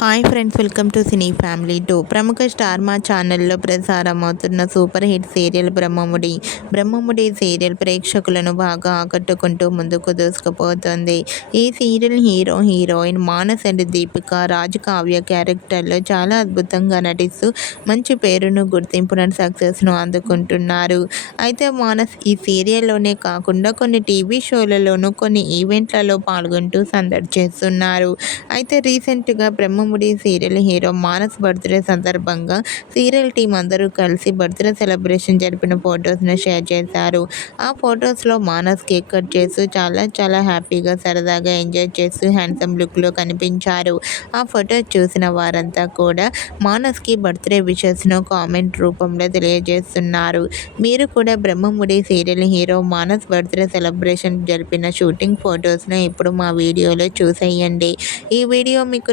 Hi friends welcome to cine family two. ప్రముఖ star Maa ఛానల్లో ప్రసారం అవుతున్న super hit serial Brahmamudi. Brahmamudi serial ప్రేక్షకులను బాగా ఆకట్టుకుంటూ ముందుకు దూసుకుపోతుంది. ఈ serial hero heroine Manas and Deepika Raj Kavya క్యారెక్టర్లో చాలా అద్భుతంగా నటిస్తూ మంచి పేరును గుర్తింపును సక్సెస్ను అందుకుంటున్నారు. అయితే మానస్ ఈ సీరియల్లోనే కాకుండా కొన్ని టీవీ షోలలోనూ కొన్ని ఈవెంట్లలో పాల్గొంటూ సందడి చేస్తున్నారు. అయితే రీసెంట్గా Brahmamudi serial hero Manas birthday సందర్భంగా సీరియల్ టీం అందరూ కలిసి బర్త్డే సెలబ్రేషన్ జరిపిన ఫొటోస్ను షేర్ చేశారు. ఆ ఫొటోస్లో మానస్ కేక్ కట్ చేస్తూ చాలా చాలా హ్యాపీగా సరదాగా ఎంజాయ్ చేస్తూ హ్యాండ్సమ్ లుక్లో కనిపించారు. ఆ ఫోటో చూసిన వారంతా కూడా మానస్కి బర్త్డే విషెస్ను కామెంట్ రూపంలో తెలియజేస్తున్నారు. మీరు కూడా Brahmamudi serial hero Manas birthday celebration జరిపిన షూటింగ్ ఫొటోస్ను ఇప్పుడు మా వీడియోలో చూసేయండి. ఈ వీడియో మీకు